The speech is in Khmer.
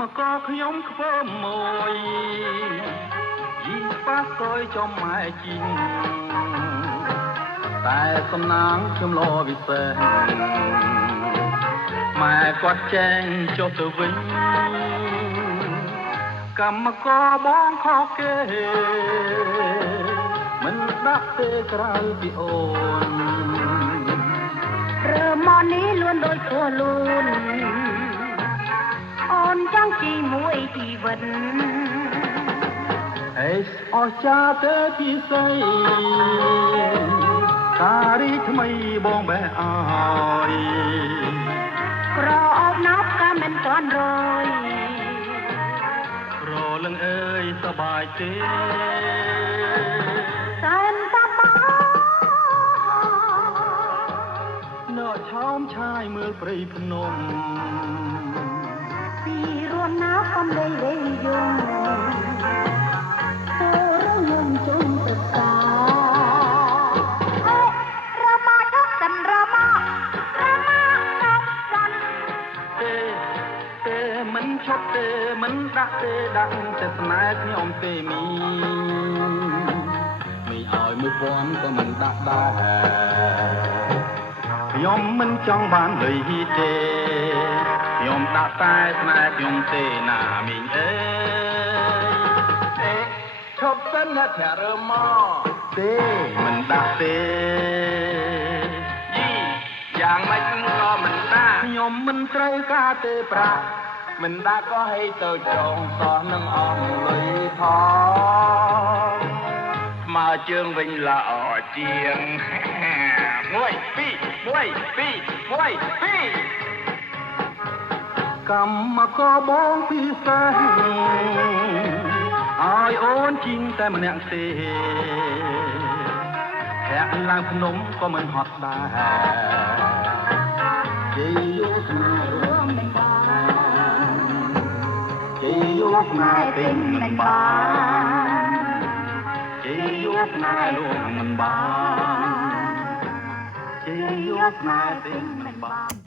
ក៏ខ្ញុំខ្ពើមមួយយីប៉ះសយចំម៉ែជីងតែសំណាងខ្ញុំលោវិសេសម៉ែគាត់ចែងចុះទៅវិញកម្មករបងខកគេមិនដាក់ទេក្រៅពីអូនរើមកនេះលួនដូចព្រោះលូនអូនចង់ជីមួយជីវិតអេសអស់ចាទេពីស្អីការីថ្មីបងបេះអើយក្រអបណាប់ក៏មិនទាន់រយរលឹងអើយសប្បាយទេសែនសប្បាយនៅឆោមឆាយមើលព្រៃភ្នំពីរួនណាកំដីវេយងខ្ញុំជុំទៅសារមាដកសិនរមាដកសិនទេមិនឈប់ទេមិនដាក់ទេដាក់តែស្នេហ៍ខ្ញុំទេមីឲ្យមួយពាន់ក៏មិនដាក់ដែរខ្ញុំមិនចង់បានលុយទេខ្ញុំដាក់តែស្នេហ៍ខ្ញុំទេណាមីងអើយឈប់សិនណាធារើមកទេមិនដាក់ទេយីយ៉ាងម៉េចក៏មិនដាក់ខ្ញុំមិនត្រូវការទេប្រាក់មិនដាក់ក៏ហីទៅចងសោះនឹងអស់លុយផងមកជើងវិញល្អជាង1 2 1 2 1 2កម្មករបងពិសេសឲ្យអូនជីងតែម្នាក់ទេធាក់ឡើងភ្នំក៏មិនហត់ដែរជ័យយករួមមិនបានជ័យយកណាពេញមិនបានជ័យយកណាលោកមិនបានជ័យយកណាពេញមិនបាន